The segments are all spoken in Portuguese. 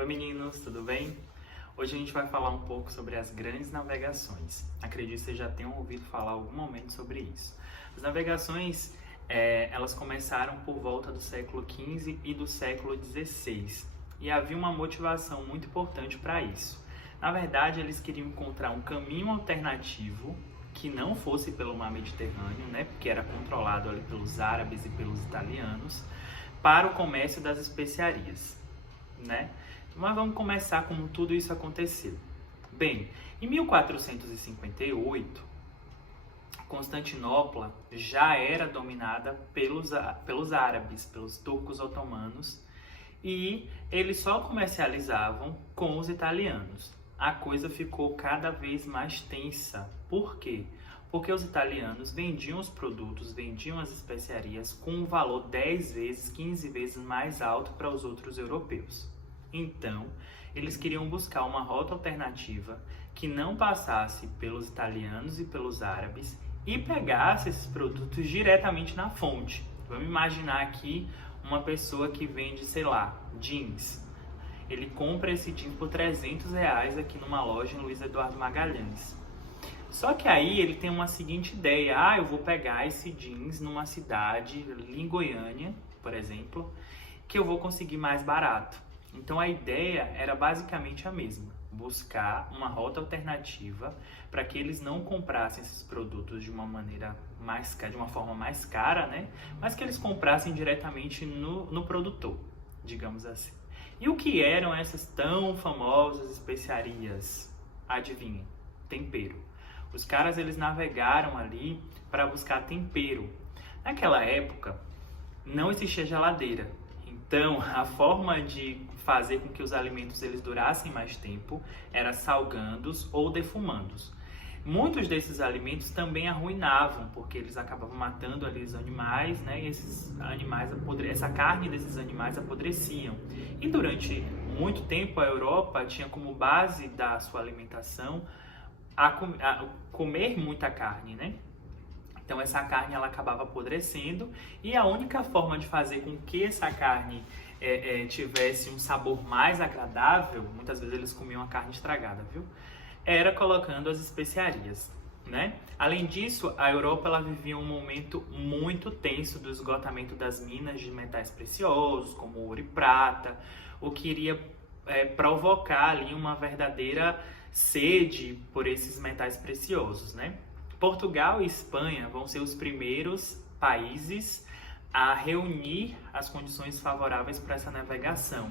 Oi meninos, tudo bem? Hoje a gente vai falar um pouco sobre as grandes navegações. Acredito que vocês já tenham ouvido falar algum momento sobre isso. As navegações, elas começaram por volta do século XV e do século XVI. E havia uma motivação muito importante para isso. Na verdade, eles queriam encontrar um caminho alternativo que não fosse pelo mar Mediterrâneo, né, porque era controlado ali pelos árabes e pelos italianos, para o comércio das especiarias, né? Mas vamos começar como tudo isso aconteceu. Bem, em 1458, Constantinopla já era dominada pelos árabes, pelos turcos otomanos, e eles só comercializavam com os italianos. A coisa ficou cada vez mais tensa. Por quê? Porque os italianos vendiam os produtos, vendiam as especiarias com um valor 10 vezes, 15 vezes mais alto para os outros europeus. Então, eles queriam buscar uma rota alternativa que não passasse pelos italianos e pelos árabes e pegasse esses produtos diretamente na fonte. Vamos imaginar aqui uma pessoa que vende, sei lá, jeans. Ele compra esse jeans por R$300 aqui numa loja em Luiz Eduardo Magalhães. Só que aí ele tem uma seguinte ideia: eu vou pegar esse jeans numa cidade, ali em Goiânia, por exemplo, que eu vou conseguir mais barato. Então a ideia era basicamente a mesma: buscar uma rota alternativa para que eles não comprassem esses produtos de uma maneira de uma forma mais cara, né? Mas que eles comprassem diretamente no produtor, digamos assim. E o que eram essas tão famosas especiarias? Adivinhem? Tempero. Os caras, eles navegaram ali para buscar tempero. Naquela época não existia geladeira. Então, a forma de fazer com que os alimentos eles durassem mais tempo era salgando-os ou defumando-os. Muitos desses alimentos também arruinavam, porque eles acabavam matando ali os animais, né? E esses animais essa carne desses animais apodreciam. E durante muito tempo a Europa tinha como base da sua alimentação a comer muita carne, né? Então essa carne ela acabava apodrecendo, e a única forma de fazer com que essa carne tivesse um sabor mais agradável, muitas vezes eles comiam a carne estragada, viu? Era colocando as especiarias, né? Além disso, a Europa ela vivia um momento muito tenso do esgotamento das minas de metais preciosos, como ouro e prata, o que iria provocar ali uma verdadeira sede por esses metais preciosos, né? Portugal e Espanha vão ser os primeiros países a reunir as condições favoráveis para essa navegação.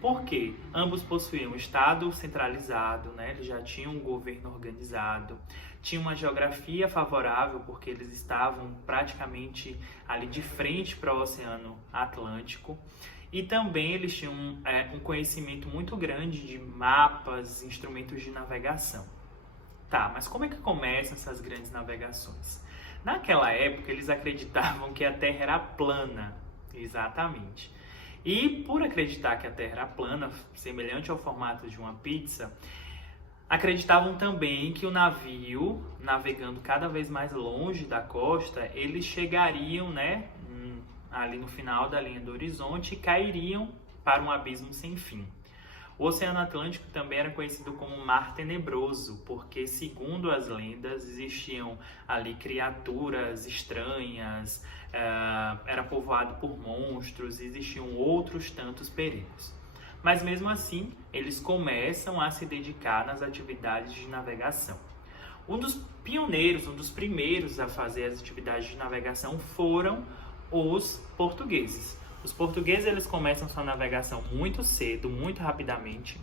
Por quê? Ambos possuíam um estado centralizado, né? Eles já tinham um governo organizado, tinham uma geografia favorável porque eles estavam praticamente ali de frente para o Oceano Atlântico, e também eles tinham um conhecimento muito grande de mapas, instrumentos de navegação. Tá, mas como é que começam essas grandes navegações? Naquela época, eles acreditavam que a Terra era plana, exatamente. E por acreditar que a Terra era plana, semelhante ao formato de uma pizza, acreditavam também que o navio, navegando cada vez mais longe da costa, eles chegariam, né, ali no final da linha do horizonte e cairiam para um abismo sem fim. O Oceano Atlântico também era conhecido como Mar Tenebroso, porque, segundo as lendas, existiam ali criaturas estranhas, era povoado por monstros, existiam outros tantos perigos. Mas mesmo assim, eles começam a se dedicar nas atividades de navegação. Um dos pioneiros, um dos primeiros a fazer as atividades de navegação foram os portugueses. Os portugueses eles começam sua navegação muito cedo, muito rapidamente,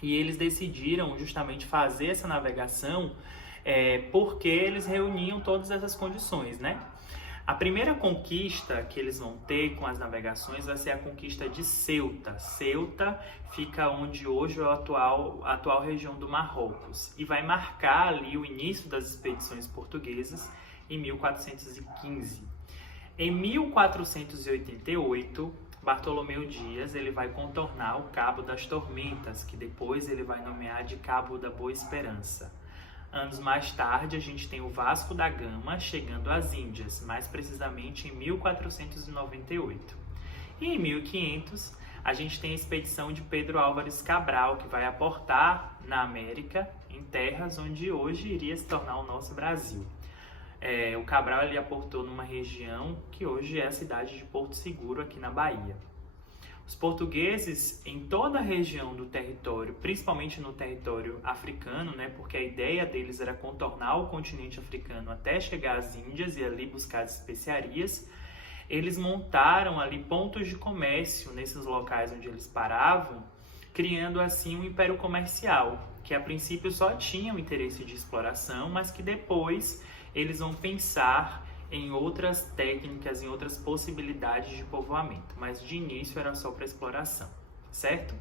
e eles decidiram justamente fazer essa navegação porque eles reuniam todas essas condições, né? A primeira conquista que eles vão ter com as navegações vai ser a conquista de Ceuta. Ceuta fica onde hoje é a atual região do Marrocos, e vai marcar ali o início das expedições portuguesas em 1415. Em 1488, Bartolomeu Dias ele vai contornar o Cabo das Tormentas, que depois ele vai nomear de Cabo da Boa Esperança. Anos mais tarde, a gente tem o Vasco da Gama chegando às Índias, mais precisamente em 1498. E em 1500, a gente tem a expedição de Pedro Álvares Cabral, que vai aportar na América, em terras onde hoje iria se tornar o nosso Brasil. O Cabral ele aportou numa região que hoje é a cidade de Porto Seguro, aqui na Bahia. Os portugueses, em toda a região do território, principalmente no território africano, né, porque a ideia deles era contornar o continente africano até chegar às Índias e ali buscar as especiarias, eles montaram ali pontos de comércio nesses locais onde eles paravam, criando assim um império comercial, que a princípio só tinha o interesse de exploração, mas que depois eles vão pensar em outras técnicas, em outras possibilidades de povoamento, mas de início era só para exploração, certo?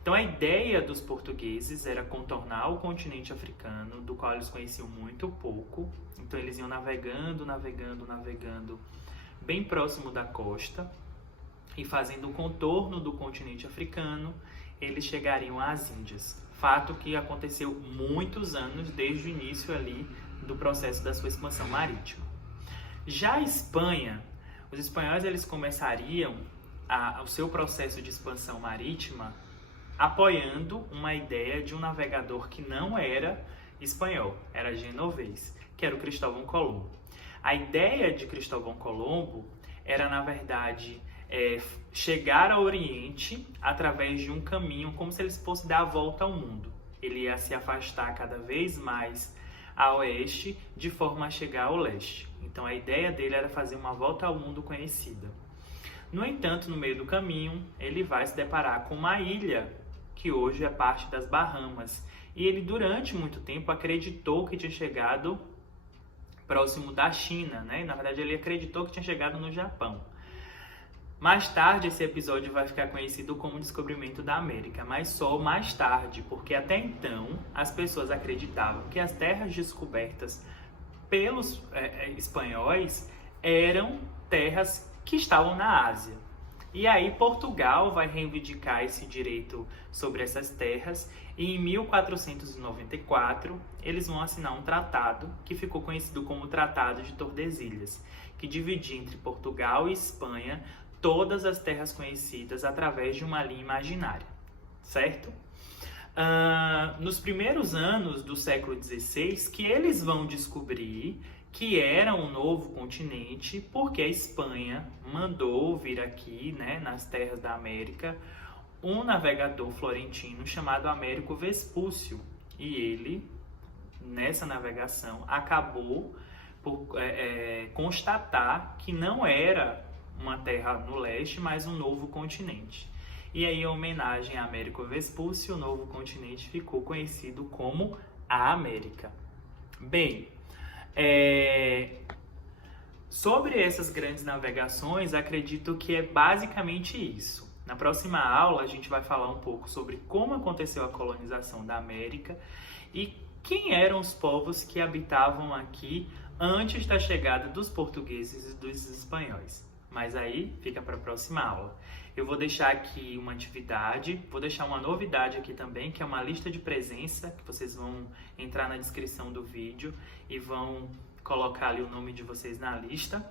Então a ideia dos portugueses era contornar o continente africano, do qual eles conheciam muito pouco, então eles iam navegando, bem próximo da costa, e fazendo o contorno do continente africano, eles chegariam às Índias. Fato que aconteceu muitos anos desde o início ali do processo da sua expansão marítima. Já a Espanha, os espanhóis eles começariam o seu processo de expansão marítima apoiando uma ideia de um navegador que não era espanhol, era genovês, que era o Cristóvão Colombo. A ideia de Cristóvão Colombo era, na verdade, chegar ao Oriente através de um caminho, como se ele fosse dar a volta ao mundo. Ele ia se afastar cada vez mais a oeste, de forma a chegar ao leste. Então a ideia dele era fazer uma volta ao mundo conhecida. No entanto, no meio do caminho, ele vai se deparar com uma ilha que hoje é parte das Bahamas. E ele, durante muito tempo, acreditou que tinha chegado próximo da China, né? Na verdade, ele acreditou que tinha chegado no Japão. Mais tarde, esse episódio vai ficar conhecido como o descobrimento da América, mas só mais tarde, porque até então as pessoas acreditavam que as terras descobertas pelos espanhóis eram terras que estavam na Ásia. E aí Portugal vai reivindicar esse direito sobre essas terras e em 1494 eles vão assinar um tratado que ficou conhecido como Tratado de Tordesilhas, que dividia entre Portugal e Espanha todas as terras conhecidas através de uma linha imaginária, certo? Nos primeiros anos do século XVI, que eles vão descobrir que era um novo continente, porque a Espanha mandou vir aqui, né, nas terras da América, um navegador florentino chamado Américo Vespúcio. E ele, nessa navegação, acabou por constatar que não era uma terra no leste, mas um novo continente. E aí, em homenagem a Américo Vespúcio, o novo continente ficou conhecido como a América. Bem, sobre essas grandes navegações, acredito que é basicamente isso. Na próxima aula, a gente vai falar um pouco sobre como aconteceu a colonização da América e quem eram os povos que habitavam aqui antes da chegada dos portugueses e dos espanhóis. Mas aí fica para a próxima aula. Eu vou deixar aqui uma atividade, vou deixar uma novidade aqui também, que é uma lista de presença, que vocês vão entrar na descrição do vídeo e vão colocar ali o nome de vocês na lista.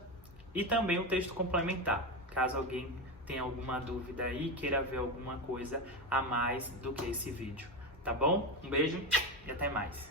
E também o texto complementar, caso alguém tenha alguma dúvida aí e queira ver alguma coisa a mais do que esse vídeo. Tá bom? Um beijo e até mais!